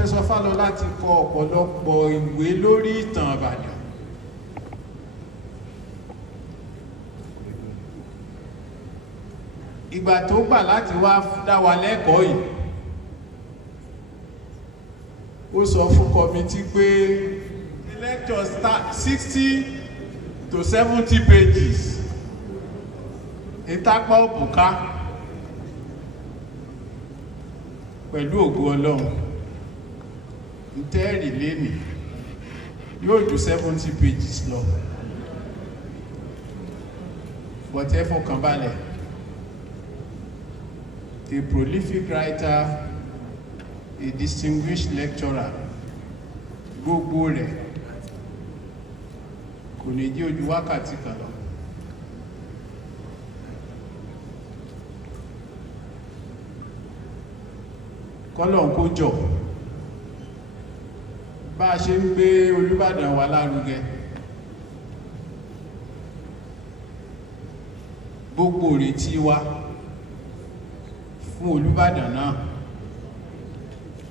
Professor Falola ti kọ ọ̀pọ̀lọpọ̀ ìwé lórí ìtàn Ìbàdàn. Ìgbà tó gbà láti wá dá wa lẹ́kọ̀ọ́ yìí, ó sọ fún kọmitì pé the lecture start 60 to 70 pages. Ìtàpá òbùká pẹ̀lú ògo Ọlọ́run. Ntẹ́rì lénìí yóò ju 70 pages lọ. But ẹ fọkàn balẹ̀. A prolific writer, a distinguished lecturer, gbogbo rẹ̀ kò ní jẹ́ ojú wákàtí kan lọ. Kọ́lọ́hun kó jọ bá a ṣe ń gbé Olúbàdàn wa lárugẹ, gbogbo ìrètí wa fún Olúbàdàn náà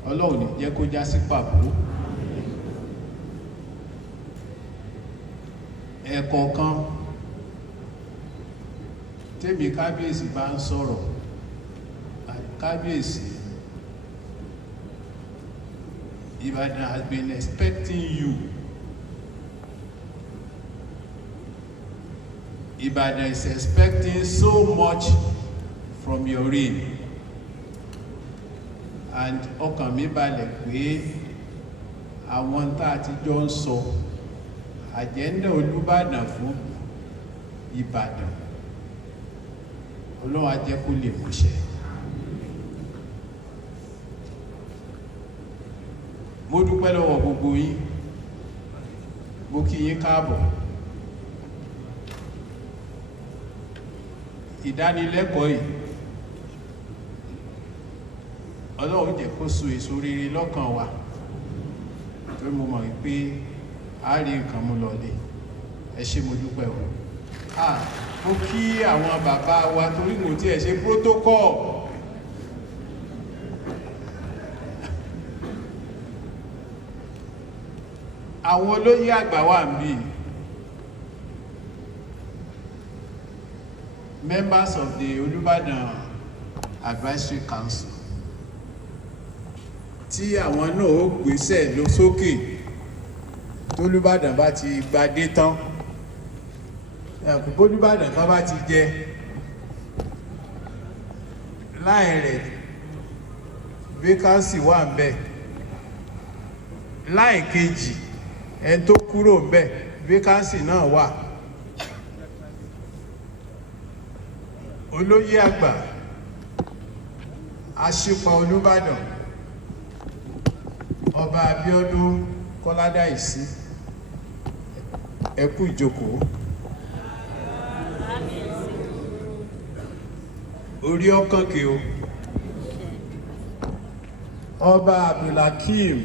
Ọlọ́run ní jẹ́ kó já sí pàbó. Ẹ̀kọ̀ọ̀kan tèmi kábíyèsí bá ń sọ̀rọ̀, kábíyèsí, Ibadan has been expecting you. Ibadan is expecting so much from your reign. And ọkàn mi balẹ̀ pé àwọn tá a ti jọ ń sọ àjẹ́ndà Olúbàdàn fún Ìbàdàn, Ọlọ́run á jẹ́ kó lè múṣẹ. Mo dúpẹ́ lọ́wọ́ gbogbo yín, mo kí yín káàbọ̀. Ìdánilẹ́kọ̀ọ́ yìí Ọlọ́run jẹ́ kó so èso rere lọ́kàn wa, tó mo mọ̀ wípé a rí nǹkan mú lọlé. Ẹ ṣé mo dúpẹ́ o. Mo kí àwọn bàbá wa torí mo ti ẹ̀ ṣe protocol. Àwọn olóyè àgbà wà níbí, members of the Olubadan Advisory Council, tí àwọn náà ó gbéṣẹ́ lọ sókè tó Olúbàdàn bá ti gbadé tán. Ẹ̀kùnkùn Olúbàdàn kan bá ti jẹ láì rẹ̀ vacancy wà ń bẹ̀, láì kejì ẹni tó kúrò ń bẹ̀ vacancy náà wà. Olóyè àgbà Aṣípa Olúbàdàn Ọba Abíọ́dún Kọ́ládàísí, ẹ kú ìjókòó. Orí ọkàn kí o. Ọba Abdulhakeem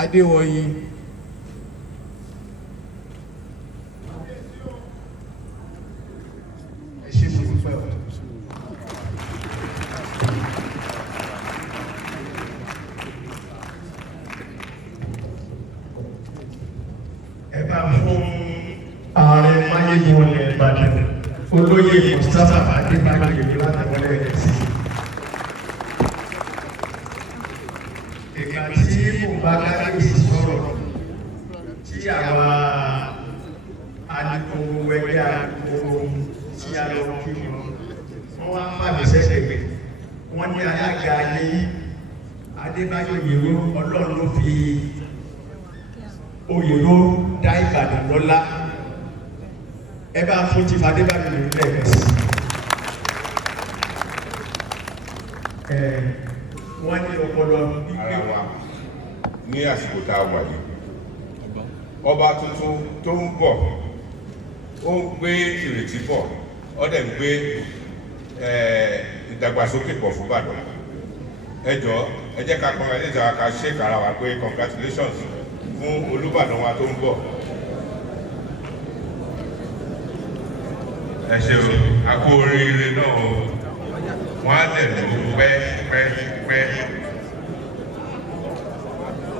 Adéwọyìn, ẹ ṣé mo dúpẹ́ o. Ẹ bá fún ààrẹ máyégun ilẹ̀ Ìbàdàn olóyè Mustapha Adébáyọ̀ láti wọlé rẹ̀ sí. Ìgbà tí mo bá kábíyèsí sọ̀rọ̀ tí àwa alùpùpù ẹgbẹ́ alùpùpù tí a lọ kí wọ́n wá fàmì sẹ́gbẹ̀gbẹ̀ wọ́n ní alága ní Adébáyọ̀ yìí Ọlọ́run ló fi oyè ló dá Ìbàdàn lọ́lá. Ẹ bá fún ti Adébáyọ̀ yìí lẹ́ẹ̀kan sí. Wọ́n ní ọpọlọ ara wa ní àsìkò tá a wà yìí. Ọba tuntun tó ń bọ̀ ó ń gbé ìrètí bọ̀, ó dẹ̀ ń gbé ìdàgbàsókè pọ̀ fún Ìbàdàn. Ẹ jọ̀ọ́ ẹ jẹ́ ká congratulate wa, ká shake ara wa pé congratulations fún Olúbàdàn wa tó ń bọ̀. Ẹ ṣé o, a kú oríire náà o. wọ́n á lè lò pẹ́.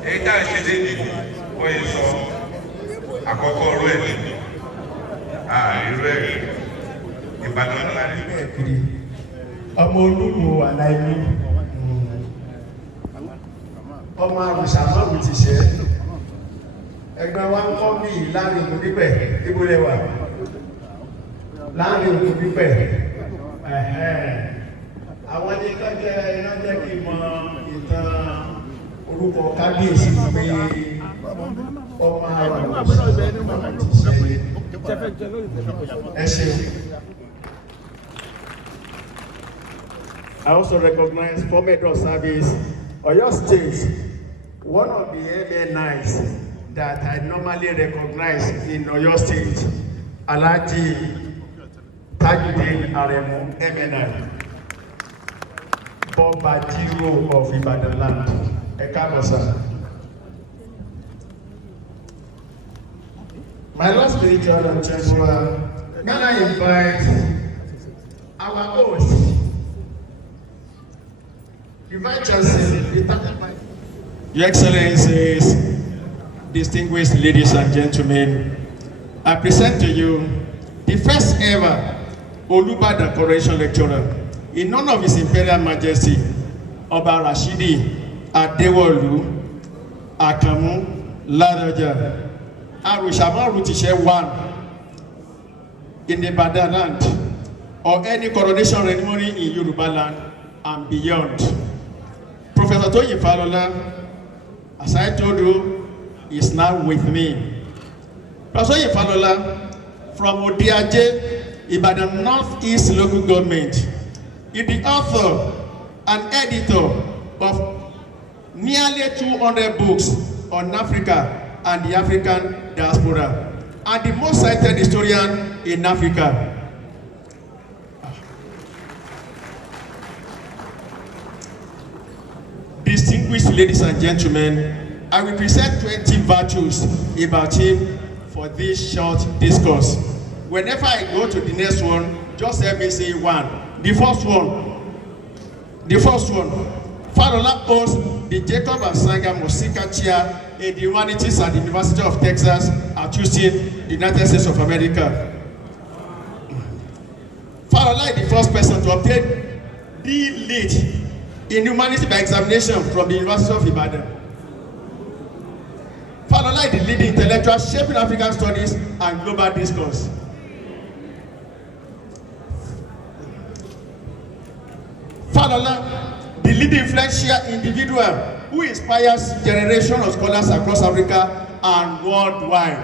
Èyí tá a ṣe léde wọ́n yẹ sọ àkọ́kọ́ ọ̀rọ̀ ẹ̀ irú ẹ̀ Ìbàdàn náà rí. Ọmọ olúwo àláìní ọmọ àrùsàmọ́rù ti ṣe ẹgbẹ́ wa ń kọ́ mí láàrin òkú pípẹ̀ ibùlẹ̀wà láàrin òkú pípẹ̀ àwọn ní kọjá iná jẹ́ kí mọ ìtàn orúkọ kábíyèsí pé ọmọ àrùsàmọ́rù ti ṣe ẹ ṣeun. I also recognize former head of service Oyo State, one of the MNIs that I normally recognize in Oyo State, Alhaji Tajuddin Aremu, MNI, Bobadiro of Ibadan land. Ekabosa. My last spiritual and temporal, may I invite our host, Divine Chancellor, Your Excellencies, distinguished ladies and gentlemen, I present to you the first ever Olubadan Coronation Lecturer in honor of His Imperial Majesty Oba Rashidi Adewolu Akamu Laraja Arushamoru Tishe 1 in Ibadan land or any coronation ceremony in Yoruba land and beyond. Professor Toyin Falola, as I told you, is now with me. Professor Toyin Falola from Odiaje, Ibadan Northeast Local Government, is the author and editor of nearly 200 books on Africa and the African diaspora, and the most cited historian in Africa. Distinguished ladies and gentlemen, I will present 20 virtues about him for this short discourse. Whenever I go to the next one, just let me say one. The first one, Falola owns the Jacob and Sanger Musika Chair in the Humanities at the University of Texas at Houston, United States of America. Falola is the first person to obtain the lead in Humanities by examination from the University of Ibadan. Falola is the leading intellectual shaping African studies and global discourse. Falola, the leading influential individual who inspires generations of scholars across Africa and worldwide.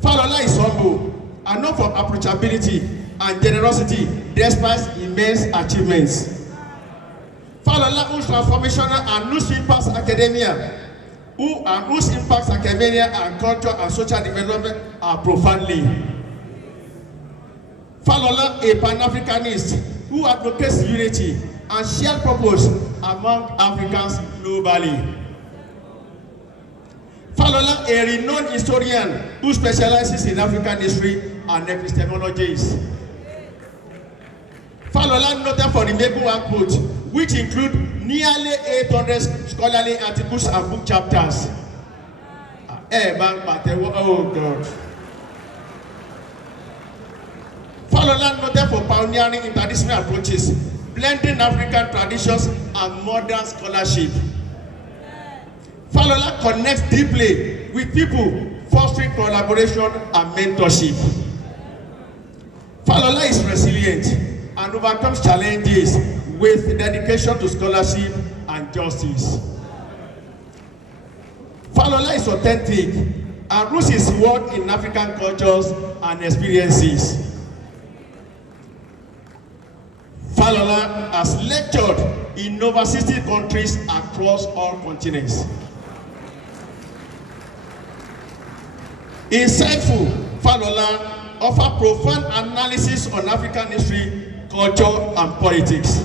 Falola is humble and known for approachability and generosity despite immense achievements. Falola, whose transformational and whose impacts academia, whose impacts academia and culture and social development are profoundly. Falola, a Pan-Africanist who advocates unity and shared purpose among Africans globally. Falola, a renowned historian who specializes in African history and epistemologies. Falola, noted for the Maple output, which include nearly 800 scholarly articles and book chapters. Oh God. Falola, noted for pioneering interdisciplinary approaches, blending African traditions and modern scholarship. Falola connects deeply with people, fostering collaboration and mentorship. Falola is resilient and overcomes challenges with dedication to scholarship and justice. Falola is authentic and roots his work in African cultures and experiences. Falola has lectured in over 60 countries across all continents. Insightful, Falola offers profound analysis on African history, culture, and politics.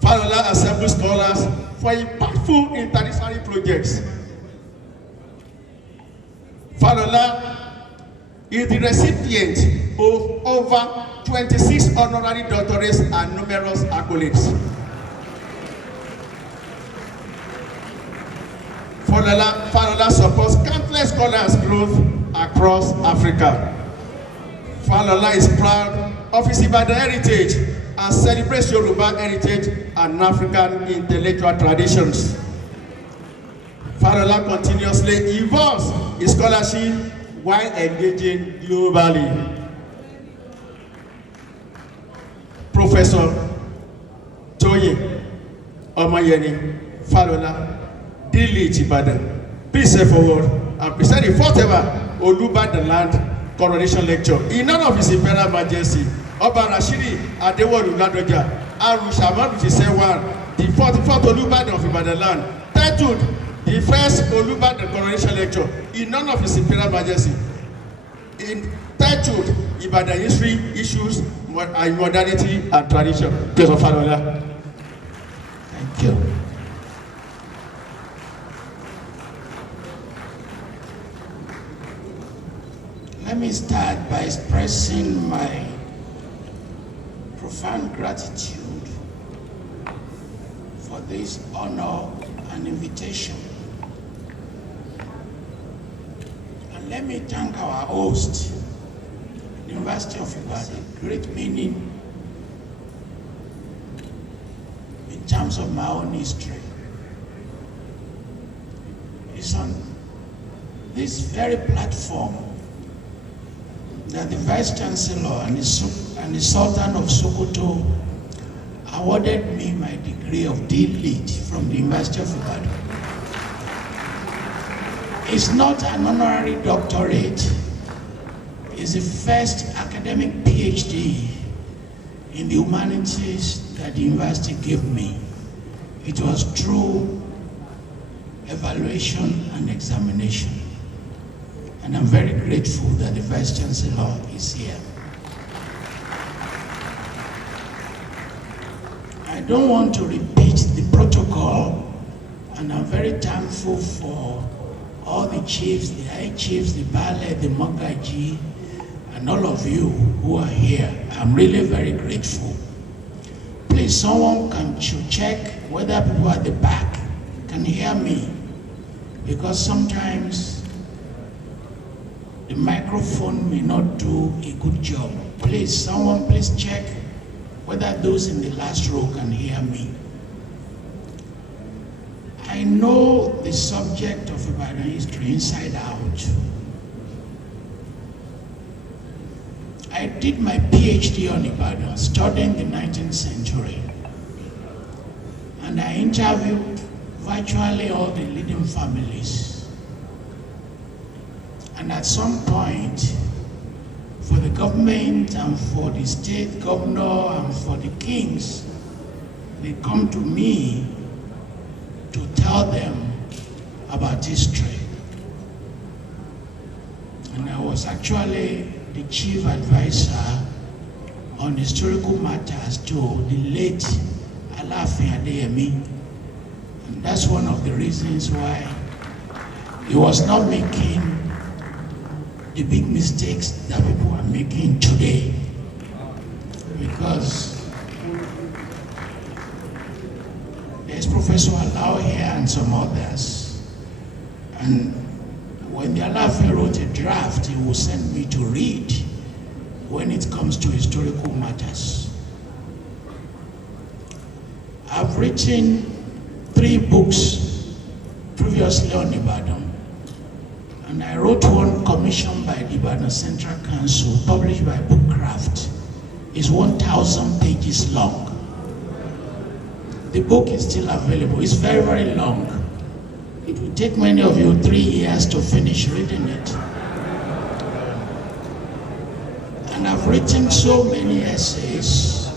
Falola assembles scholars for impactful interdisciplinary projects. Falola is the recipient of over 26 honorary doctorates and numerous accolades. Falola supports countless scholars' growth across Africa. Falola is proud of his Ibadan heritage and celebrates Yoruba heritage and African intellectual traditions. Falola continuously evolves his scholarship while engaging globally. Professor Toye Omoyeni Falola, Dillich Ibadan, please step forward and present the 4th ever Olubadan land coronation lecture in honor of His Imperial Majesty Oba Rashidi Adewolu Ladoja Arushamadu Fisewan, the 44th Olubadan of Ibadan land, titled the first Olubadan coronation lecture in honor of His Imperial Majesty, entitled Ibadan History, Issues, and Modernity and Tradition. Please, Falola. Thank you. Let me start by expressing my profound gratitude for this honor and invitation. And let me thank our host, the University of Ibadan, great meaning in terms of my own history. It's on this very platform that the Vice Chancellor and the Sultan of Sokoto awarded me my degree of D.Litt. from the University of Ibadan. It's not an honorary doctorate. It's the first academic PhD in the humanities that the university gave me. It was through evaluation and examination. And I'm very grateful that the Vice Chancellor is here. I don't want to repeat the protocol, and I'm very thankful for all the chiefs, the high chiefs, the Bale, the Mogaji, and all of you who are here. I'm really very grateful. Please, someone can check whether people at the back can hear me, because sometimes the microphone may not do a good job. Please, someone please check whether those in the last row can hear me. I know the subject of Ibadan history inside out. I did my PhD on Ibadan, studying the 19th century. And I interviewed virtually all the leading families. And at some point, for the government and for the state governor and for the kings, they come to me to tell them about history. And I was actually the chief advisor on historical matters to the late Alaafin Adeyemi. And that's one of the reasons why he was not making the big mistakes that people are making today. Because there's Professor Alao here and some others. And when the Alaafin wrote a draft, he will send me to read when it comes to historical matters. I've written 3 books previously on Ibadan. And I wrote one commissioned by the Ibadan Central Council, published by Bookcraft. It's 1,000 pages long. The book is still available. It's very, very long. It will take many of you 3 years to finish reading it. And I've written so many essays.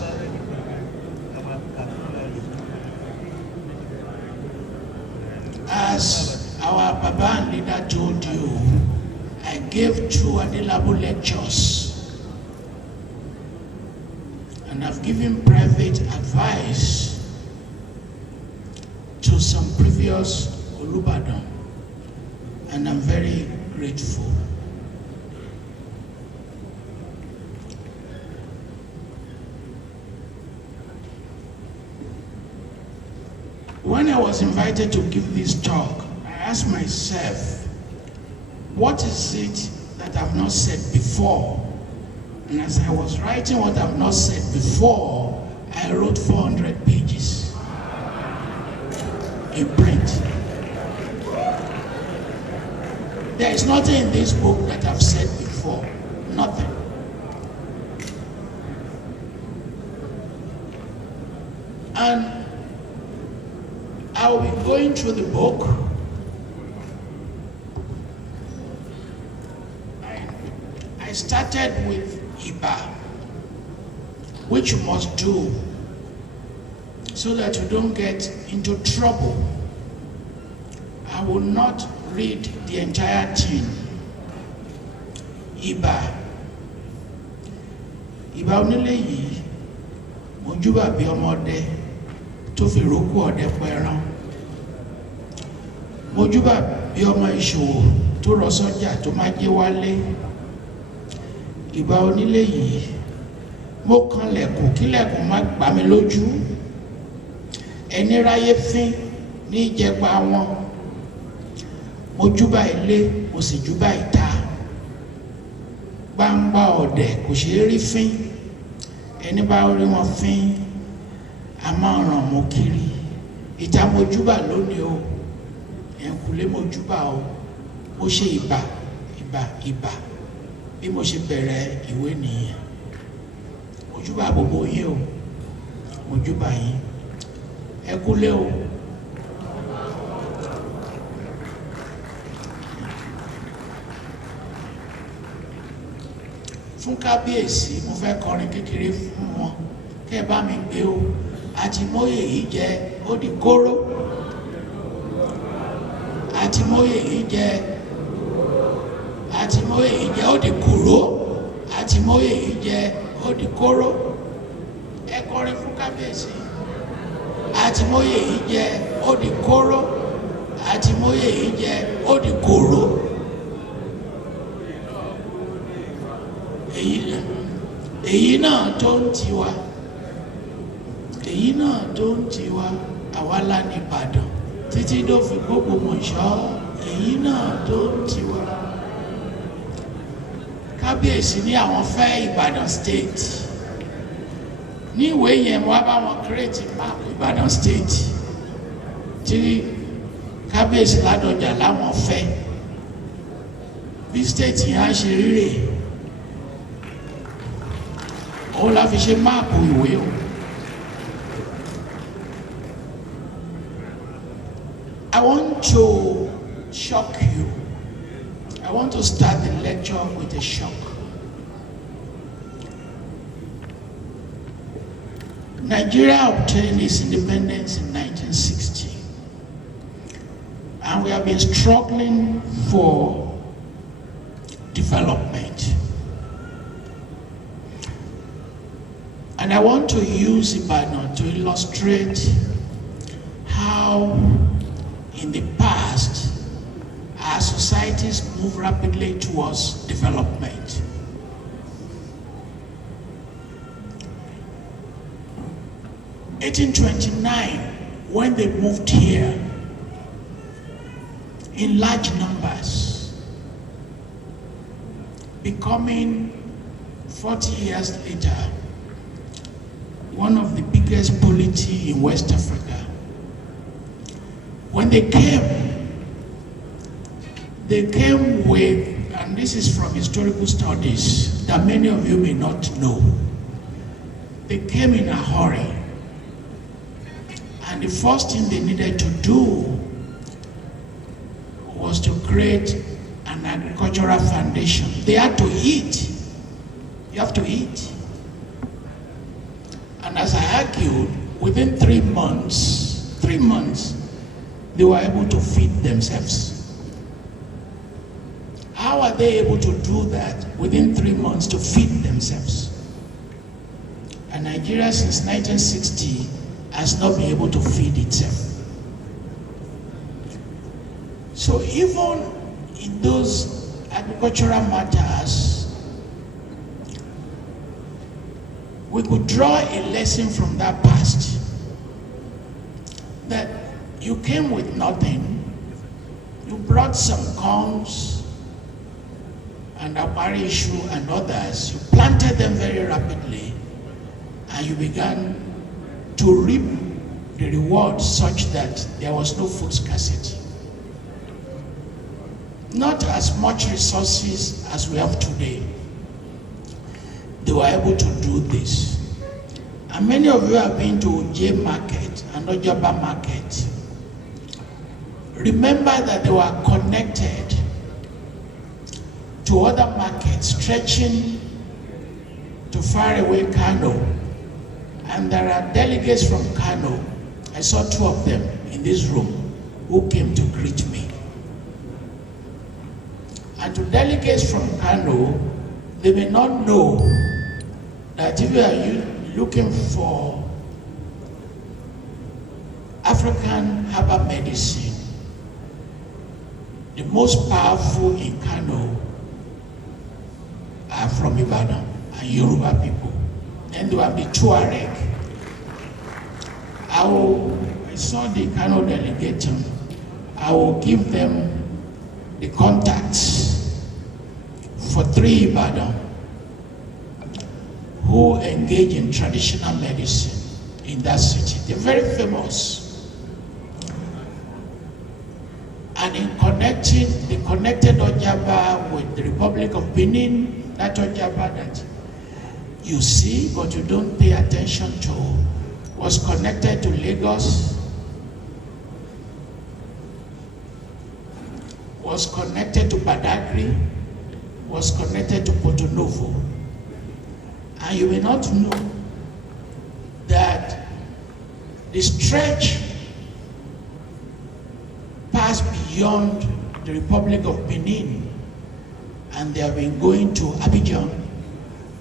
As our Baba and leader told you, I gave 2 Adelabu lectures. And I've given private advice to some previous Olubadan. And I'm very grateful. When I was invited to give this talk, I asked myself, what is it that I've not said before? And as I was writing what I've not said before, I wrote 400 pages in print. There is nothing in this book that I've said before. Nothing. And I'll be going through the book. I started with Iba, which you must do so that you don't get into trouble. I will not read the entire thing. Iba onílé yìí, mojúbà bí ọmọdé tó fi rókù ọdẹ pẹran. Mojúbà bí ọmọ ìṣòwò tó rọ sọ́jà tó máa jẹ́ wálé. Ìbà onílé yìí, mo kanlẹ̀kùn kílẹ̀kùn má gbá mi lójú. Ẹni ráyé fín ní ìjẹgba wọn. Mo júbà ilé, mo sì júbà ìta. Gbangba ọ̀dẹ̀ kò ṣeé rí fín. Ẹni bá rí wọn fín, a máa ràn mọ́ kiri. Ìta mo júbà lónìí o. Ẹ̀kúlé mo júbà o. Mo ṣe ìbà. Bí mo ṣe bẹ̀rẹ̀ ìwé nìyẹn. Mo júbà gbogbo yín o. Mo júbà yín. Ẹ kúlé o. Fún kábíyèsí, mo fẹ́ kọrin kékeré fún wọn. Kẹ́ bá mi gbé o. Àtìmóyè yìí jẹ́ ó di kóró. Àtìmóyè yìí jẹ́ àtìmóyè yìí jẹ́ ó di kòró. Àtìmóyè yìí jẹ́ ó di kóró. Ẹ kọrin fún kábíyèsí. Àtìmóyè yìí jẹ́ ó di kóró. Àtìmóyè yìí jẹ́ ó di kòró. Èyí náà tó ń tiwa. Èyí náà tó ń tiwa. Àwa la ní Ìbàdàn títí tó fi gbogbo mọ̀ṣọ́. Èyí náà tó ń tiwa. Kábíyèsí ní àwọn fẹ́ Ìbàdàn state. Ní ìwé yẹn wọ́n bá wọn create map Ìbàdàn state. Tí kábíyèsí Ládọjà láwọn fẹ́. Bí state yẹn á ṣe rírè. Òun la fi ṣe máàpù ìwé o. I want to shock you. I want to start the lecture with a shock. Nigeria obtained its independence in 1960, and we have been struggling for development. And I want to use Ibadan to illustrate how in the past our societies move rapidly towards development. In 1829, when they moved here in large numbers, becoming 40 years later, one of the biggest polity in West Africa. When they came with, and this is from historical studies that many of you may not know, they came in a hurry. And the first thing they needed to do was to create an agricultural foundation. They had to eat. You have to eat. And as I argued, within 3 months, they were able to feed themselves. How are they able to do that within 3 months to feed themselves? And Nigeria since 1960 has not been able to feed itself. So even in those agricultural matters, we could draw a lesson from that past, that You came with nothing. You brought some corns and Aparishu and others. You planted them very rapidly, and you began to reap the reward such that there was no food scarcity. Not as much resources as we have today. They were able to do this. And many of you have been to J Market and Ojaba Market. Remember that they were connected to other markets stretching to faraway Kano. And there are delegates from Kano. I saw 2 of them in this room who came to greet me. And to delegates from Kano, they may not know that if you are looking for African herbal medicine, the most powerful in Kano are from Ibadan and Yoruba people. Then they have the Tuareg. I saw the Kano delegation. I will give them the contacts for 3 Ibadan who engage in traditional medicine in that city. They're very famous. And in connecting, they connected Ojaba with the Republic of Benin, that Ojaba that you see but you don't pay attention to, was connected to Lagos, was connected to Badagry, was connected to Porto Novo. And you may not know that the stretch passed beyond the Republic of Benin, and they have been going to Abidjan.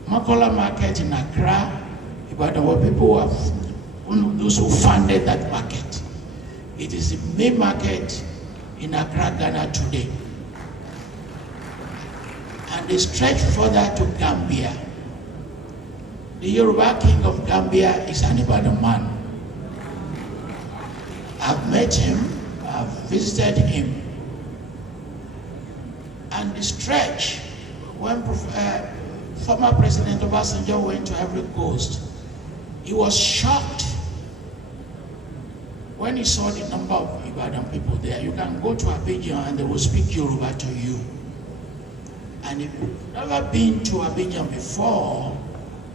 Makola Market in Accra, Ibadan were people those who funded that market. It is the main market in Accra, Ghana today. And they stretch further to Gambia. The Yoruba king of Gambia is an Ibadan man. I've met him, I've visited him. And the stretch, when former President Obasanjo went to Ivory Coast, he was shocked when he saw the number of Ibadan people there. You can go to Abidjan and they will speak Yoruba to you. And if you've never been to Abidjan before,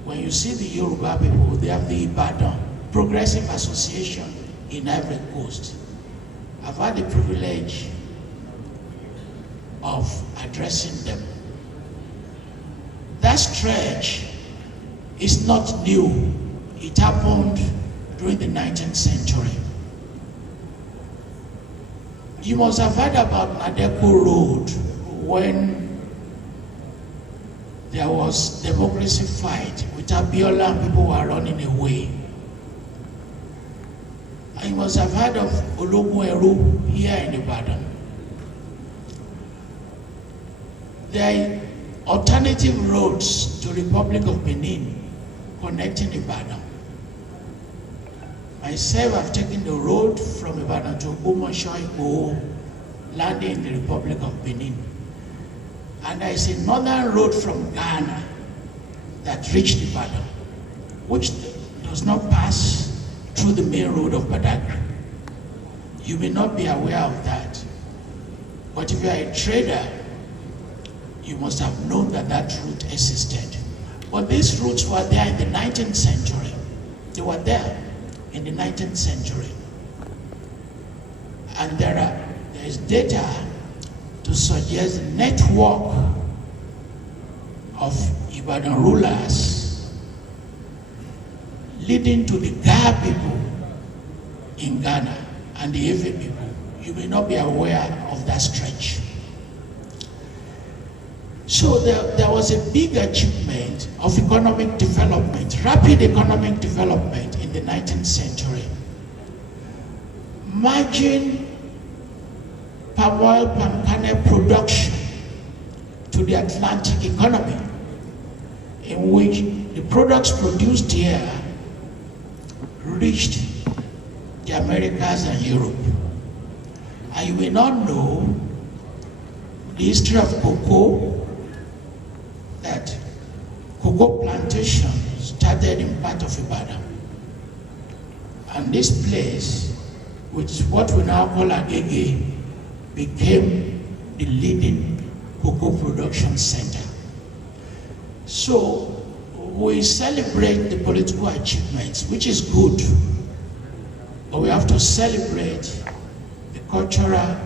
when you see the Yoruba people, they have the Ibadan Progressive Association in Ivory Coast. I've had the privilege of addressing them. That stretch is not new. It happened during the 19th century. You must have heard about Nadeko Road when there was democracy fight with Abiola and people were running away. And you must have heard of Olubadan here in Ibadan. There are alternative roads to Republic of Benin connecting Ibadan. Myself, I've taken the road from Ibadan to Ogbomoso, landing in the Republic of Benin. And there is a northern road from Ghana that reached Ibadan, which does not pass through the main road of Badagry. You may not be aware of that, but if you are a trader, you must have known that that route existed. But these routes were there in the 19th century. They were there in the 19th century. And there is data to suggest the network of Ibadan rulers leading to the Ga people in Ghana and the Ewe people. You may not be aware of that stretch. So there was a big achievement of economic development, rapid economic development in the 19th century. Merging palm oil, palm kernel production to the Atlantic economy, in which the products produced here reached the Americas and Europe. And you may not know the history of cocoa, that cocoa plantation started in part of Ibadan. And this place, which is what we now call Agege, became the leading cocoa production center. So we celebrate the political achievements, which is good, but we have to celebrate the cultural,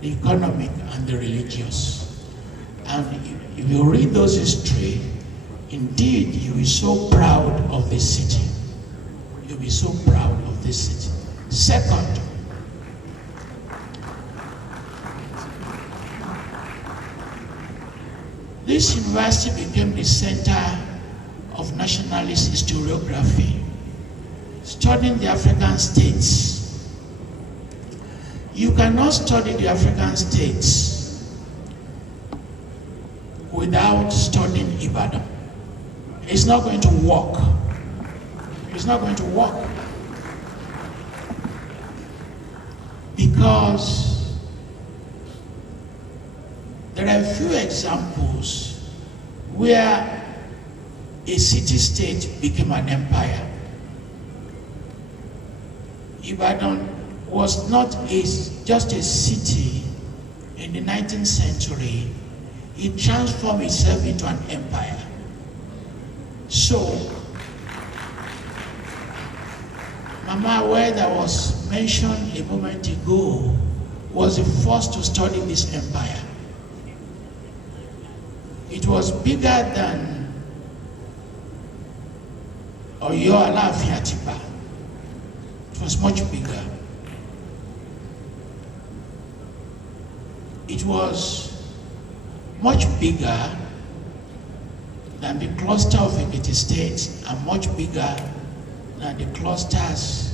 the economic, and the religious. And if you read those history, indeed you'll be so proud of this city. You'll be so proud of this city. Second, this university became the center of nationalist historiography, studying the African states. You cannot study the African states without studying Ibadan. It's not going to work. It's not going to work. Because there are a few examples where a city-state became an empire. Ibadan was not just a city in the 19th century. It transformed itself into an empire. So, Mama, where that was mentioned a moment ago, was the first to study this empire. It was bigger than Oyo Alaafin Atiba. It was much bigger. It was much bigger than the cluster of Ekiti states and much bigger than the clusters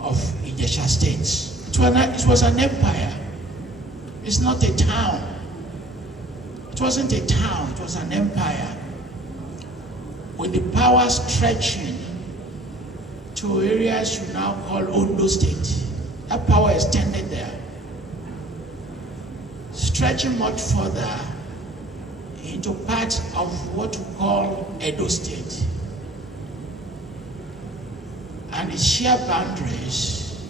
of Ijesha states. It was an empire. It's not a town. It wasn't a town, it was an empire, with the power stretching to areas you now call Ondo State. That power extended there, stretching much further into parts of what we call Edo State, and its sheer boundaries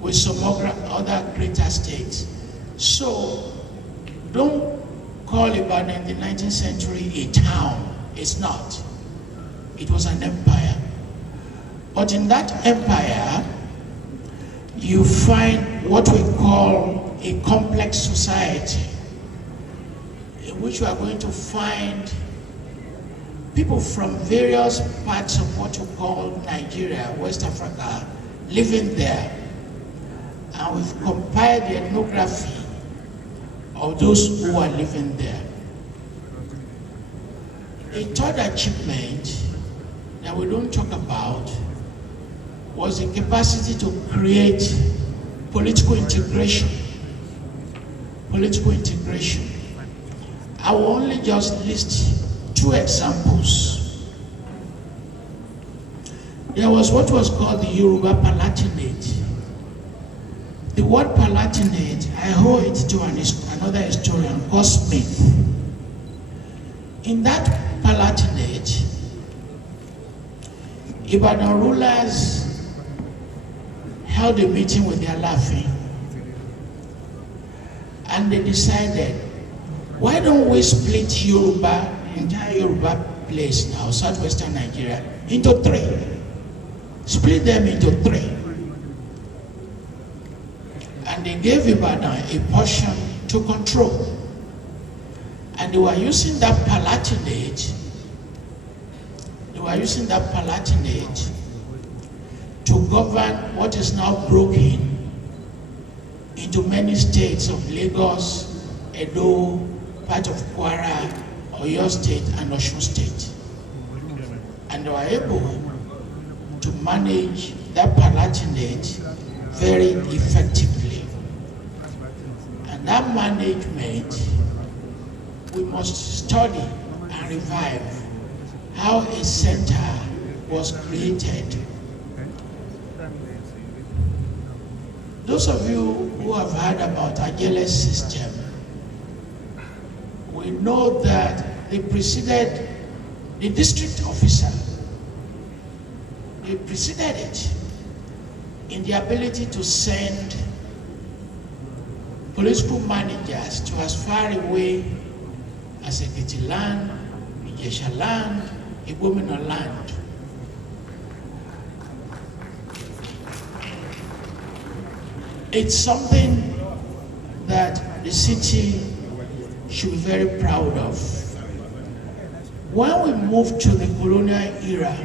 with some other greater states. So don't call Ibadan in the 19th century a town. It's not. It was an empire. But in that empire, you find what we call a complex society, in which you are going to find people from various parts of what you call Nigeria, West Africa, living there. And we've compiled the ethnography of those who are living there. A third achievement that we don't talk about was the capacity to create political integration. Political integration. I will only just list two examples. There was what was called the Yoruba Palatinate. The word Palatinate, I owe it to another historian called Smith. In that Palatinate, Ibadan rulers held a meeting with their Alaafin, and they decided, why don't we split Yoruba, entire Yoruba place now, southwestern Nigeria, into three. Split them into three. And they gave Ibadan a portion to control. And they were using that Palatinate, to govern what is now broken into many states of Lagos, Edo, part of Kwara, Oyo State, and Osun State. And they were able to manage that Palatinate very effectively. And that management, we must study and revive how a center was created. Those of you who have heard about Ajele system, we know that they preceded the district officer. They preceded it in the ability to send political managers to as far away as Ekiti land, Ijesha land, Igbominà land. It's something that the city should be very proud of. When we moved to the colonial era,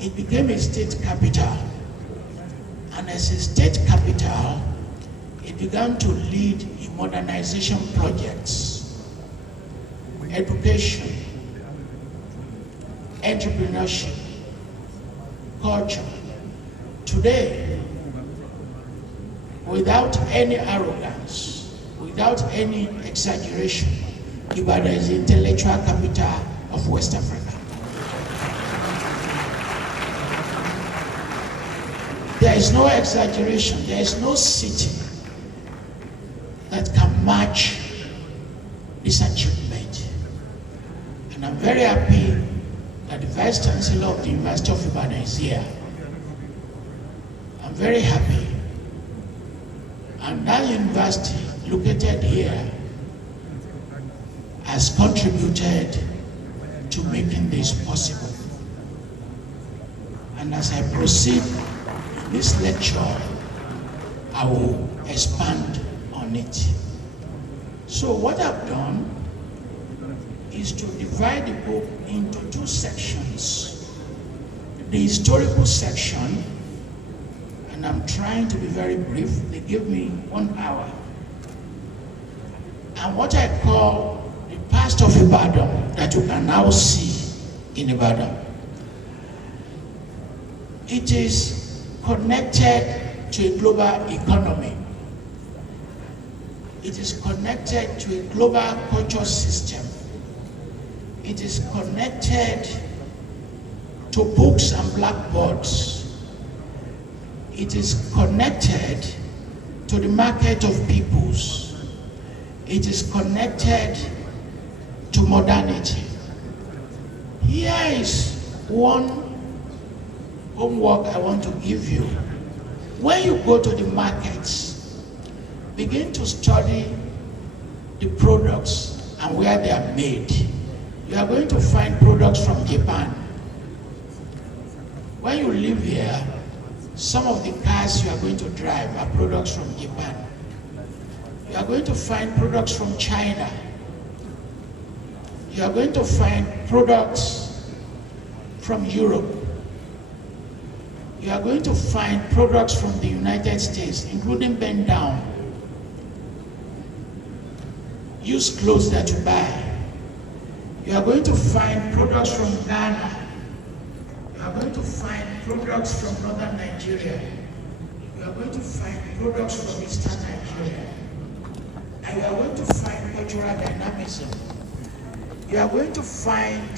it became a state capital. And as a state capital, it began to lead in modernization projects, education, entrepreneurship, culture. Today, without any arrogance, without any exaggeration, Ibadan is the intellectual capital of West Africa. There is no exaggeration, there is no city that can match this achievement. And I'm very happy that the Vice Chancellor of the University of Ibadan is here. I'm very happy. And that university located here has contributed to making this possible. And as I proceed in this lecture, I will expand on it. So what I've done is to divide the book into two sections. The historical section, and I'm trying to be very brief, they give me 1 hour. And what I call the past of Ibadan that you can now see in Ibadan. It is connected to a global economy. It is connected to a global culture system. It is connected to books and blackboards. It is connected to the market of peoples. It is connected to modernity. Here is one homework I want to give you. When you go to the markets, begin to study the products and where they are made. You are going to find products from Japan. When you live here, some of the cars you are going to drive are products from Japan. You are going to find products from China. You are going to find products from Europe. You are going to find products from the United States, including bend down, used clothes that you buy. You are going to find products from Ghana. You are going to find products from northern Nigeria. You are going to find products from eastern Nigeria. And you are going to find cultural dynamism. You are going to find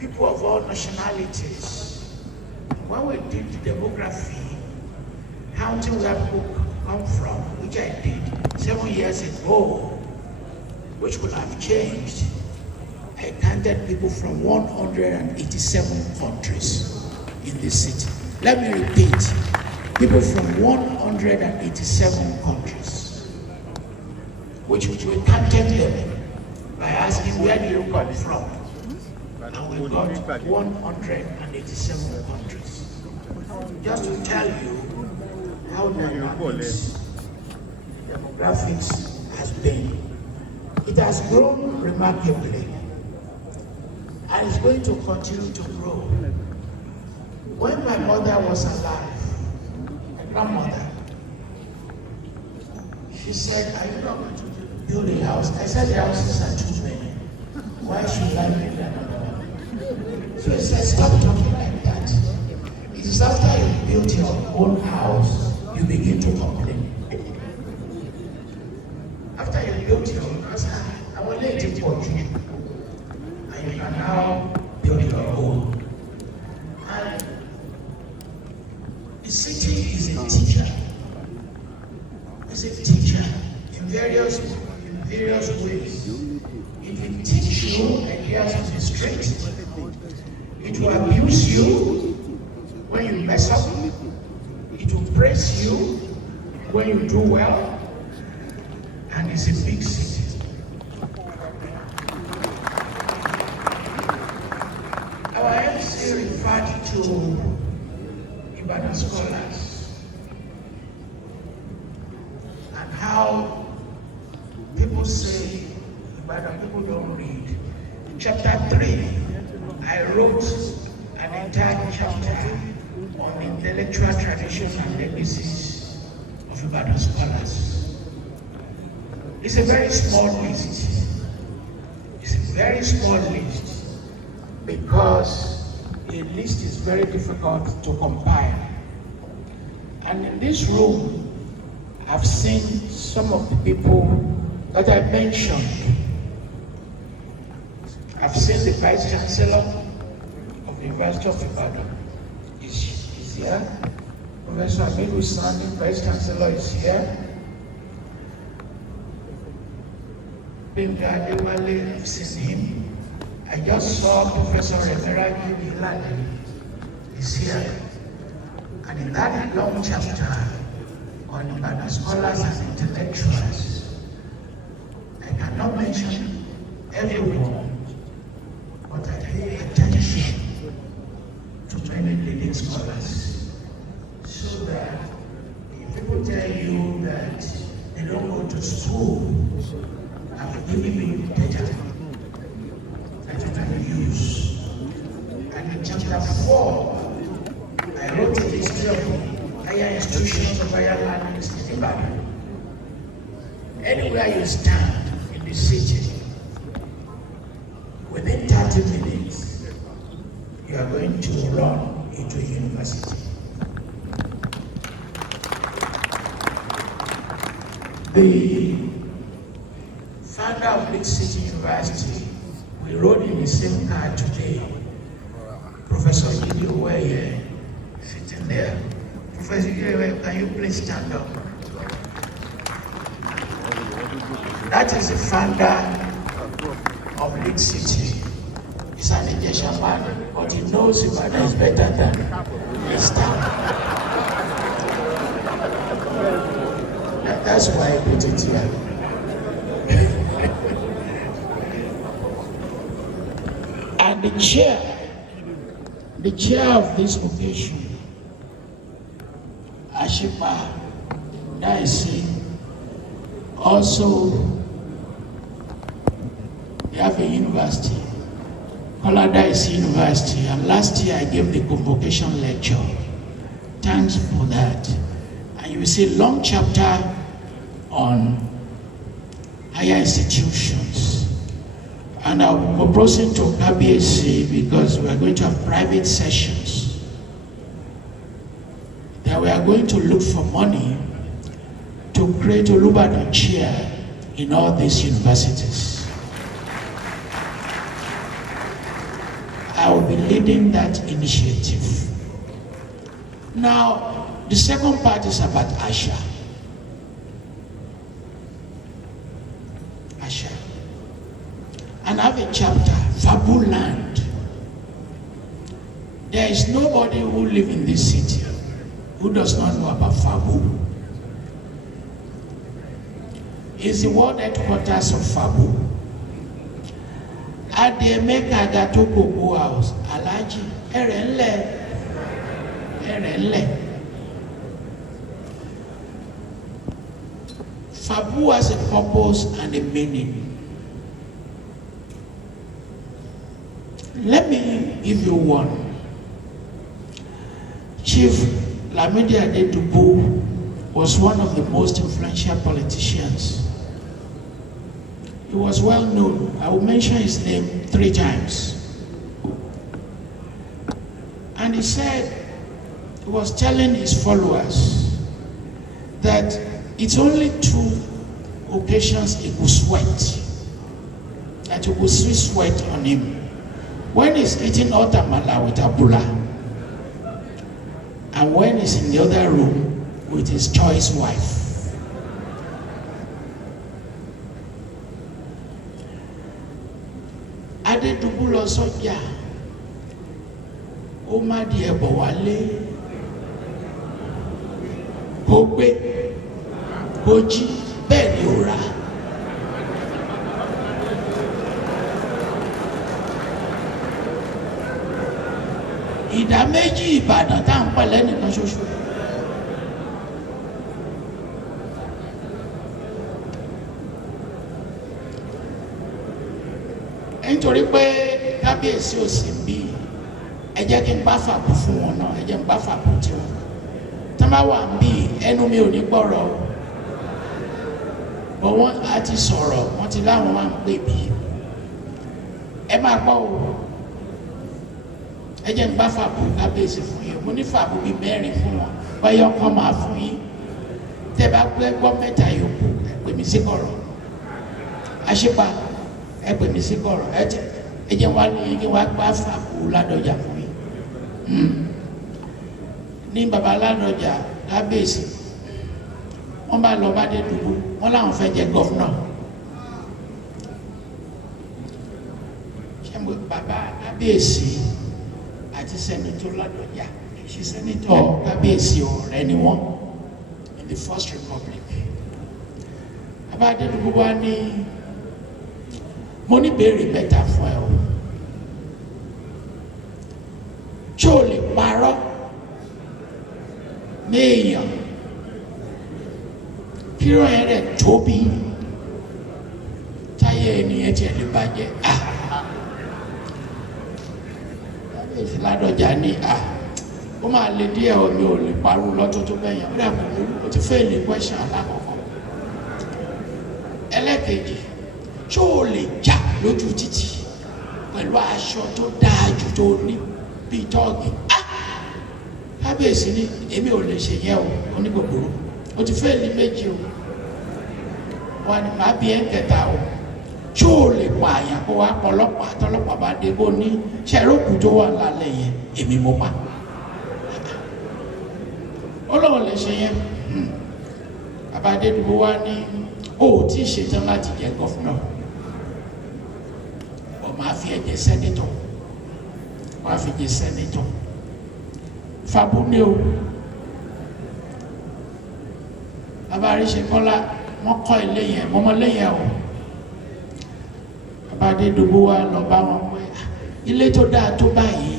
people of all nationalities. When we did the demography, counting where people come from, which I did 7 years ago, which would have changed, I counted people from 187 countries in this city. Let me repeat, people from 187 countries, which we counted them by asking where do you come from? And we got 187 countries. Just to tell you how demographics has been. It has grown remarkably. And it's going to continue to grow. When my mother was alive, my grandmother, she said, are you not going to build a house? I said, the houses are too many. Why should I build another one? So he said, stop talking like that. It is after you build your own house, you begin to complain. After you build your own house, I will let it for you. And you can now build your own. And the city is a team. various ways. It will teach you ideas on the street. It will abuse you when you mess up. It will praise you when you do well. And it's a big city. Our MC referred to Ibadan scholars and how people say Ibadan people don't read. In chapter 3, I wrote an entire chapter on the intellectual tradition and legacies of Ibadan scholars. It's a very small list. It's a very small list because a list is very difficult to compile. And in this room, I've seen some of the people that I mentioned. I've seen the Vice Chancellor of the University of Ibadan is here. Professor Amiru Sani, Vice Chancellor, is here. I've seen him. I just saw Professor Remera Gilani is here. And in that long chapter on Ibadan scholars and intellectuals, I cannot mention everyone, but I pay attention to many leading scholars, so that if people tell you that they don't go to school, I've given you data that you can use. And in chapter 4, I wrote a history of higher institutions of higher learning in Ibadan. Anywhere you stand in the city, within 30 minutes, you are going to run into a university. The founder of Big City University, we rode in the same car today. Professor Gideon sitting there. Professor Gideon, can you please stand up? That is the founder of Big City. He's an Egyptian man, but he knows Ibadan is better than his town. That's why I put it here. And the chair of this occasion, Ashipa Daisy, also they have a university, Daisy University, and last year I gave the convocation lecture. Thanks for that. And you will see a long chapter on higher institutions. And I'm proposing to KBSC, because we are going to have private sessions, that we are going to look for money to create Olubadan chair in all these universities. I will be leading that initiative. Now, the second part is about Asha. And I have a chapter, Fabu Land. There is nobody who lives in this city who does not know about Fabu. It's the world headquarters of Fabu. At the Emeka Gatoko House, Alaji, Erenle. Fabu has a purpose and a meaning. Let me give you one. Chief Lamidi Adedubo was one of the most influential politicians. He was well known. I will mention his name 3 times. And he said, he was telling his followers that it's only 2 occasions he could sweat, that he could see sweat on him. When he's eating hot amala with abula, and when he's in the other room with his choice wife. sọ́jà ó má di ẹbọ wálé kó gbé kó jí bẹ́ẹ̀ ni ó rà. ìdá méjì Ìbàdàn tá à ń pẹ̀lẹ́ nìkan ṣoṣo. nítorí pé kábíyèsí ò sí bí ẹ jẹ́ kí n bá fàbù fún wọn náà, ẹ jẹ́ n bá fàbù tí wọn tí wọ́n bá wà bí ẹnu mi ò ní gbọ́rọ̀ o bọ̀ wọ́n á ti sọ̀rọ̀ wọ́n ti láwọn máa ń pè bí ẹ máa gbọ́ o ẹ jẹ́ n bá fàbù kábíyèsí fún yín, mo ní fàbù bíi mẹ́rin fún wọn báyọ̀ kan máa fún yín tẹ́ bá gbọ́ mẹ́ta yòókù ẹ pè mí sí kọ̀rọ̀ àṣìpa ẹ pè mí sí kọ̀rọ̀ ẹ jẹ́ wá ní kí wá gbá fàbù Ládọjà fún yín ní baba Ládọjà kábíyèsí wọ́n bá lọ bá dé dùgbò wọ́n láwọn fẹ́ jẹ gọ́fúnà ṣé mo bàbá kábíyèsí àti sẹ́nitọ́ Ládọjà ṣe sẹ́nitọ́ kábíyèsí ọ̀rẹ́ ni wọ́n in the First Republic. Bàbá Adédùgbò wa ní mo ní béèrè mẹ́ta fún ẹ o ṣé o lè parọ́ ní èèyàn kíró yẹn rẹ̀ tóbi táyé ènìyàn tiẹ̀ lè bàjẹ́ kábíyèsí Ládọjà ní ó máa lè díẹ̀ omi ò lè parọ́ lọ́tọ́ tó bẹ́yàn ó dà kò lórí o ti fẹ́ lè question alákọ̀ọ́kọ́. Ẹlẹ́kejì ṣé o lè jà lójú títì pẹ̀lú aṣọ tó dáa jù tó ní bíi tọ́ọ̀gì kábíyèsí ní èmi ò lè ṣe yẹn o onígbògbòrò o ti fẹ́ lè méjì o wọn ni màá bí ẹ̀ ń kẹta o ṣé o lè pa àyàn kó wá pọlọ́pàá tọ́lọ́pàá bá dé bó ní ṣẹ́rókù tó wà lálẹ́ yẹn èmi mo pa ó lóun lè ṣe yẹn Bàbá Adédùgbò wa ní o ò tí ì ṣetán láti jẹ gọ́fúnà ọ máa fi ẹ̀jẹ̀ sẹ́nitọ̀ wọ́n á fi jẹ sẹ́nitọ̀ Fàbú ní o Bàbá Àríṣekọ́lá wọ́n kọ́ ilé yẹn mọ́mọ́lé yẹn o Bàbá Adédùgbò wa lọ bá wọn pé ilé tó dáa tó báyìí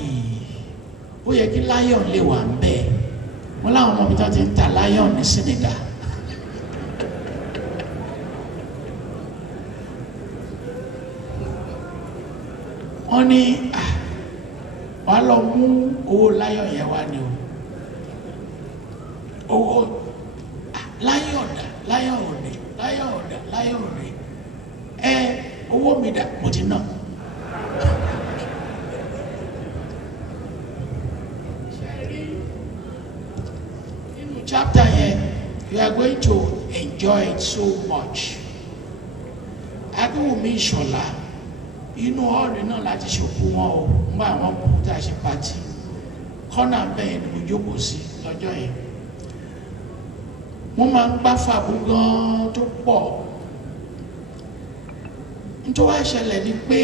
ó yẹ kí láyọ̀n lè wà ń bẹ́ẹ̀ wọ́n láwọn ọmọ mi tó ti ń ta láyọ̀n ní Senegal. wọ́n ní wà á lọ mú owó láyọ̀ yẹn wá ni o owó láyọ̀ ọ̀dà láyọ̀ òde láyọ̀ ọ̀dà láyọ̀ òde owó mi dà mo ti ná. nínú chapter yẹn you are going to enjoy it so much. Adéwùmí Ìṣọ̀lá inú ọ̀rẹ́ náà láti ṣòkú wọn o nígbà àwọn kù tá a ṣe pàtì kọ́nà bẹ́ẹ̀ ni mo jókòó sí lọ́jọ́ yẹn wọ́n máa ń gbá Fàbú gan tó pọ̀ nítorí wá ṣẹlẹ̀ ni pé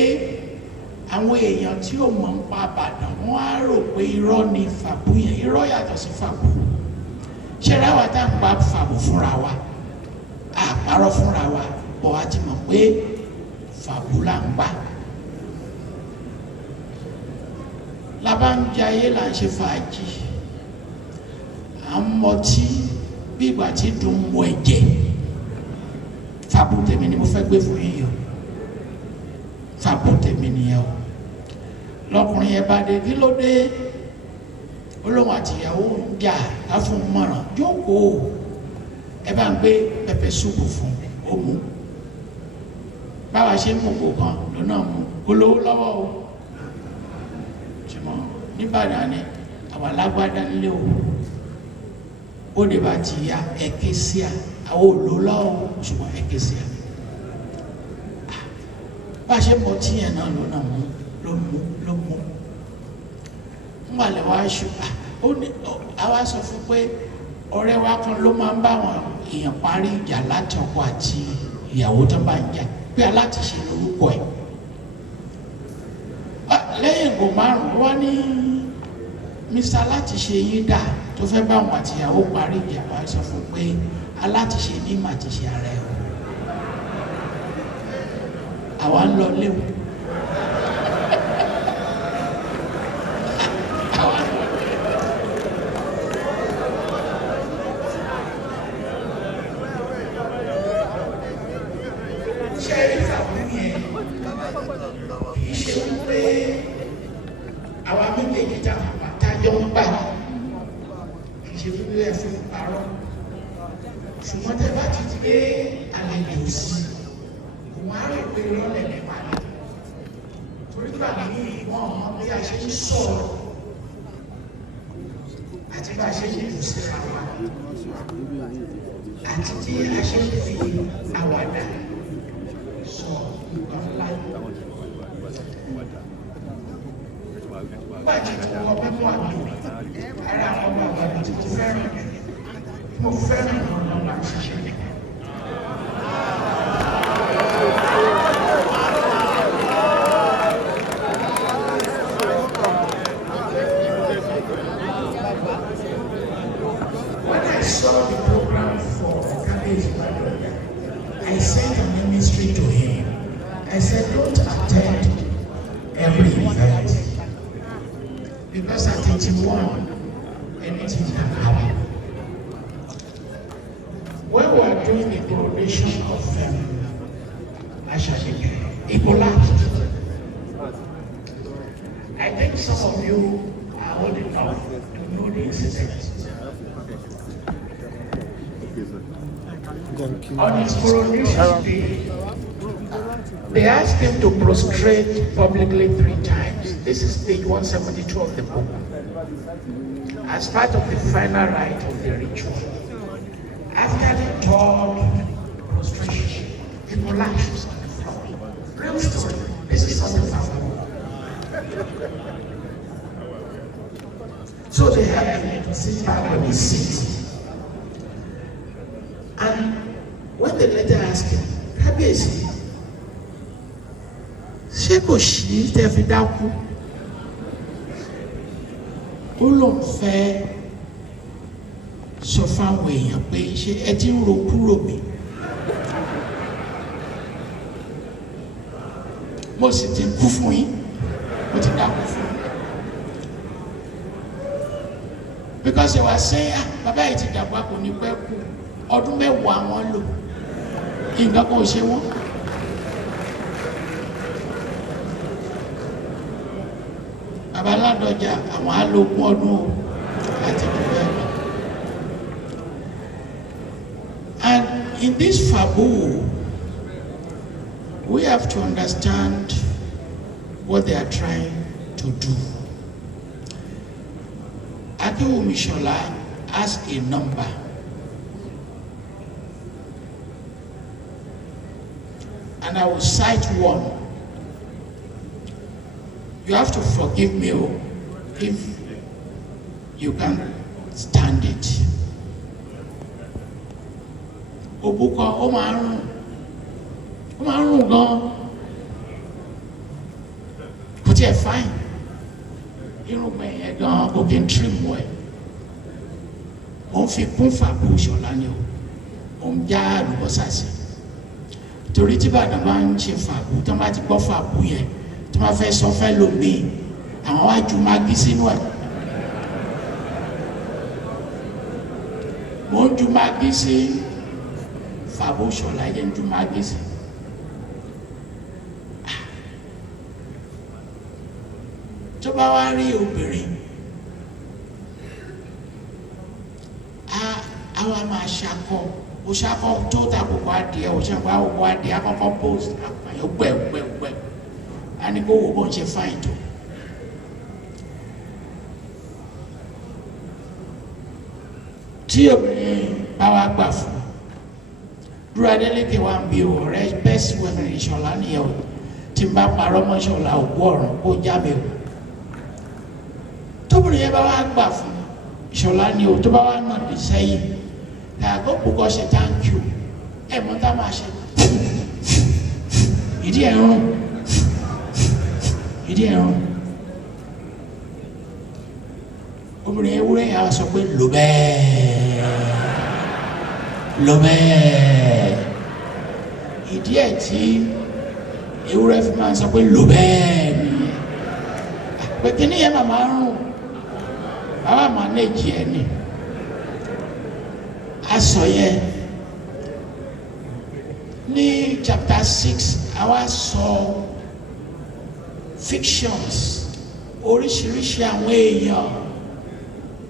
àwọn èèyàn tí ò mọ̀ ń pa Ìbàdàn wọ́n á rò pé irọ́ ni Fàbú yẹn irọ́ yàtọ̀ sí Fàbú ṣe ráwa tá à ń pa Fàbú fúnra wa àpárọ̀ fúnra wa bọ̀ wá ti mọ̀ pé Fàbú là ń pa. Labá ń jẹ ayé là ń ṣe fàájì à ń mọtí bí ìgbà tí dùn mú ẹ̀jẹ̀ Fàbú tèmi ni mo fẹ́ gbé fún yín o Fàbú tèmi nìyẹn o lọkùnrin yẹn bá dé kí ló dé olóhùn àtìyàwó ń jà láfún mọ̀ràn jókòó ẹ bá ń gbé pẹpẹ súpù fún òmù báwa ṣe ń mú kó kan lónà mú kó lówó lọ́wọ́ o níbàdàn ni àwọn alágbádá nílé o ó ní bá ti ya ẹ̀kẹ́ sí à àwọn olólọ́wọ́ ṣùgbọ́n ẹ̀kẹ́ sí à bá ṣe mọ tí yẹn náà lónà mú ló mú ń wà lẹ́wọ́ aṣọ ó ní àwa sọ fún pé ọ̀rẹ́ wa kan ló máa ń bá àwọn èèyàn parí ìjà láti ọkọ àti ìyàwó tó bá ń jà pé aláàtìṣe lórúkọ ẹ̀ ìgò márùn-ún wá ní Mr. Alátiṣe yín dà tó fẹ́ bá wọn àtìyàwó parí ìjà wa sọ fún pé alátiṣe ní màtíṣe ara ẹ̀ o àwa ń lọ léwu. Ṣùgbọ́n tẹ́ bá ti ti dé àlejò sí òun á rò pé lọ́lẹ̀ nípa ni torí gbà ní ìwọ̀n ọmọ bí a ṣe ń sọ̀rọ̀ àti bá a ṣe ń lù sí àwa àti tí a ṣe ń fi àwàdà sọ nǹkan ńlá. Nígbà tí mo wọ mẹ́mọ́ àmì ara àwọn bàbá mi tí mo fẹ́ràn mo fẹ́ràn ọ̀nà láti ṣe. When I saw the program for Ibadan, I sent a ministry to him. I said, don't attend every event because at 81, anything can happen. When we are doing the coronation of Ashashike, Ebola, I think some of you are old enough to know the incident. On his coronation day, they asked him to prostrate publicly 3 times. This is page 172 of the book. As part of the final rite of the ritual. After the third prostration, he collapsed on the floor. Real story. This is not the family. So they had him to sit back on his seat. And when the letter asked him, Kábíyèsí, ṣé kò sí tẹ́ fi dákú? Ó lóun fẹ́ sọ fáwọn èèyàn pé ṣé ẹ ti ń ro kúrò mi? Mo sì ti kú fún yín, mo ti dákú fún yín. Because they were saying, bàbá yìí ti dàgbà kò ní pẹ́ kú, ọdún 10 wọn lò, nǹkan kò ṣe wọ́n. Bàbá Ládọjà àwọn á lo ogún ọdún o láti fi bẹ́ẹ̀ lọ. And in this fable, we have to understand what they are trying to do. Akiwumi Shola has a number. And I will cite one. You have to forgive me if you can stand it. Òbúkọ ó máa ń rùn gan. Kò tiẹ̀ fine. Irúgbìn yẹn gan kò kí n trim wẹ̀. Ó ń fi kún fàbú Ṣọlá ni o. Ó ń já àlùbọ́sà sí. Torí tí Ìbàdàn bá ń ṣe fàbú, tó bá ti gbọ́ fàbú yẹn, tó bá fẹ́ sọ fẹ́ lómi, àwọn wá ju magí sínú ẹ̀. Mo ń ju magí sí fàbú Ṣọlá yẹn ń ju magí sí. Tó bá wá rí obìnrin, a wá máa ṣakọ. O ṣakọ tó takòkò adìẹ, o ṣakọ àwòkọ adìẹ, akọkọ post àpàyọ gbẹgbẹgbẹ. A ní kó wo bó ń ṣe fáìn tó. Tí obìnrin bá wá gbà fún, Dúró Adélékè wá ń bi ọ̀rẹ́ best women Ṣọlá nìyẹn o. Tí n bá parọ́ mọ́ Ṣọlá òkú ọ̀run kó já mi o. Tóbìnrin yẹn bá wá gbà fún Ṣọlá ni o, tó bá wá nà ní sẹ́yìn. Kàgó púpọ̀ ṣe thank you. Ẹ mọ tá máa ṣe. Ìdí ẹ̀ rún. Ìdí ẹ̀ rún. obìnrin ewúrẹ́ yẹn á sọ pé lò bẹ́ẹ̀ lò bẹ́ẹ̀ ìdí ẹ̀ tí ewúrẹ́ fi máa ń sọ pé lò bẹ́ẹ̀ nìyẹn pé kíní yẹn màmá ń rùn bàbá màá lè jí ẹ ní aṣọ yẹn ní chapter 6 àwa sọ fictions oríṣiríṣi àwọn èèyàn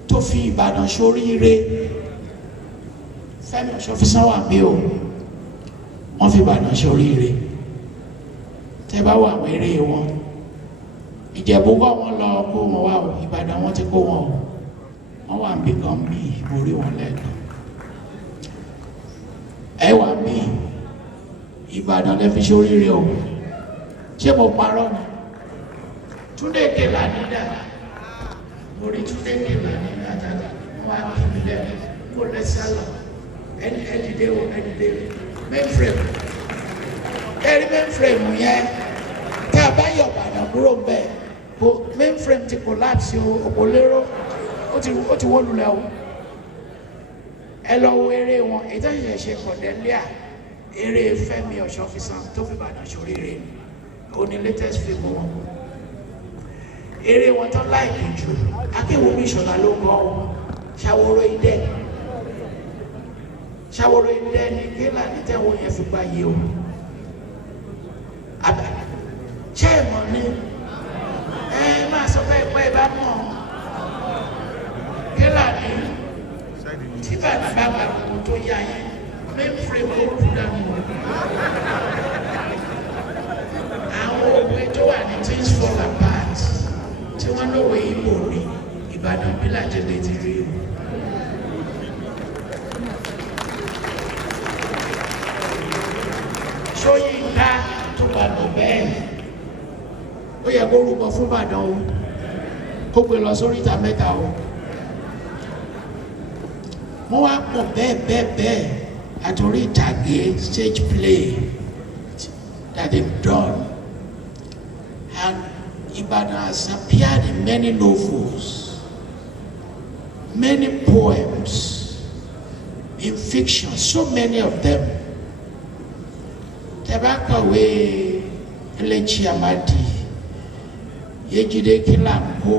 tó fi Ìbàdàn ṣoríire Fẹ́mi Ọ̀ṣọ́fisán wà bí o wọ́n fi Ìbàdàn ṣoríire tẹ́ bá wà àwọn eré wọn Ìjẹ̀bú kọ́ wọn lọ kó wọn wá o Ìbàdàn wọn ti kó wọn o wọ́n wà bí kan bí ìborí wọn lẹ́ẹ̀kan ẹ wà bí Ìbàdàn lẹ fi ṣoríire o ṣé mo parọ́ ni Túndé Kèlà nídà mo rí Túndé Kèlà nídà tàbí wọn á fi mi lẹ́nu mo lẹ sálọ ẹdìdé o ẹdìdé mainframe ẹrí mainframe yẹn tá a bá yọ Ìbàdàn kúrò bẹ́ẹ̀ o mainframe ti collapse o òpó lérò ó ti wó lulẹ̀ o ẹ lọ wo eré wọn ètò ìṣẹ̀ṣẹ̀ kọ̀dẹ́líà eré Fẹ́mi Ọ̀ṣọ́fisán tó fi Ìbàdàn ṣoríire ó ní latest film wọn eré wọn tó láìpẹ́ jù Akínwùmí Ìṣọ̀lá ló gbọ́ Ṣàwòrò Idẹ ní kílà ní tẹ́wọ́ yẹn fi gba yìí o ṣé ẹ mọ̀ ní ẹ máa sọ pé ìpẹ́ bá mọ̀ kílà ní tí bàbá bá gba ohun tó yá yẹn mainframe ó kú dànù àwọn òwe tó wà ní things fall apart tí wọ́n lówó ìbò ní Ìbàdàn bí làjẹ̀lẹ̀ ti rí o. Ṣóyínká tó bá lọ bẹ́ẹ̀ ó yẹ kó rúbọ fún Ìbàdàn o kó gbé lọ sórí ìta mẹ́ta o wọ́n wá pọ̀ bẹ́ẹ̀ àtòrí ìtàgé stage play that they've done and Ibadan has appeared in many novels, many poems, in fiction, so many of them. Tebakawe Elechi Amadi, Yejide Kilamko,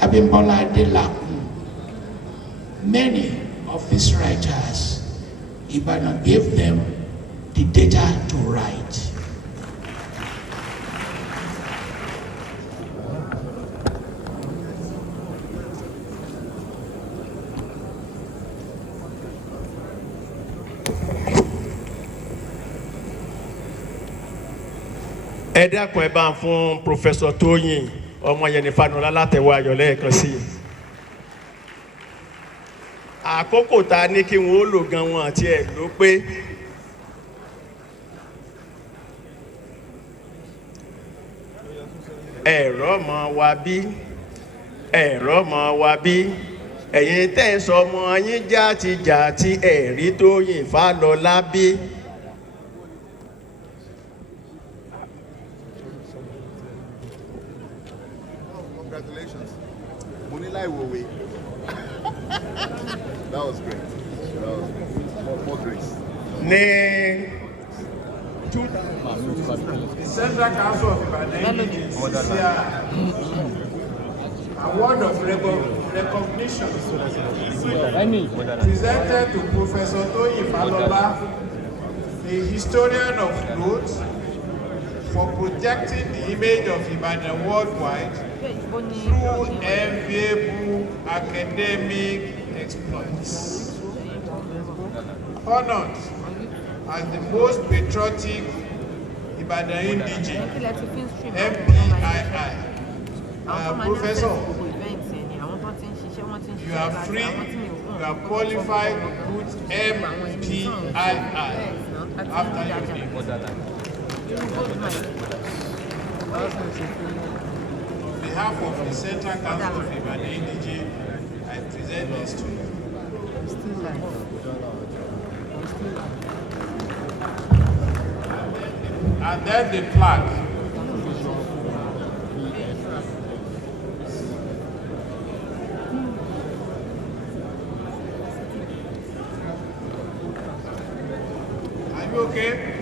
Abimbola Adelakun, many of these writers, Ibadan gave them the data to write. Ẹ dákun ẹ bá ń fún Professor Tóyìn ọmọ yẹn ní Fanola látẹ̀wọ́ ayọ̀ lẹ́ẹ̀kan sí i. Àkókò tá a ní kí wọ́n ó lò gan wọn àti ẹ̀ ló pé. Ẹ̀rọ mọ wa bí ẹ̀yin tẹ́ ń sọ ọmọ yín já ti ẹ̀rí Tóyìn Fálọlá bí. Congratulations. Monilai Wowe. That was great. More grace. Ní The Central Council of Ibadan award of recognition presented to Professor Toyin Falola, a historian of note, for projecting the image of Ibadan worldwide through enviable academic exploits. Honored as the most patriotic Ibadan indigene, MPII. Professor, you are free, you are qualified to put MPII after your name. On behalf of the Central Council of Ibadan Indigene, I present this to you. And then the plaque. you okay?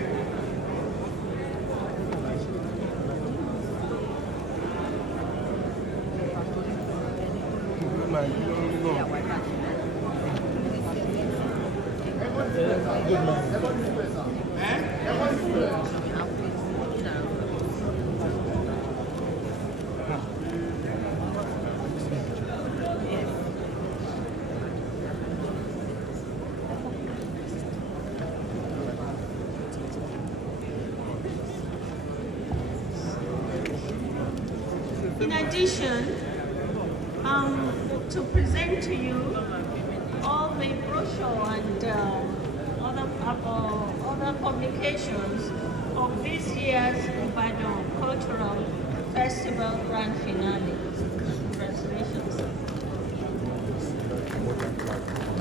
In addition, to present to you all the brochure and other publications of this year's Ibadan Cultural Festival Grand Finale. Congratulations.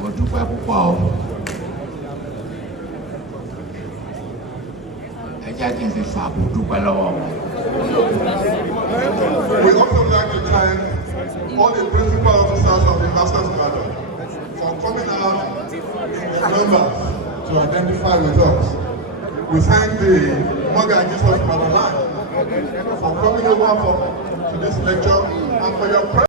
Mo dúpẹ́ púpọ̀ o. Ẹ jẹ́ kí n fi fàbù dúpẹ́ lọ́wọ́ wọn. We also like to thank all the principal officers of the Masters Ibadan for coming out in numbers to identify with us. We thank the Mogajis of Ibadan for coming over to this lecture and for your presence.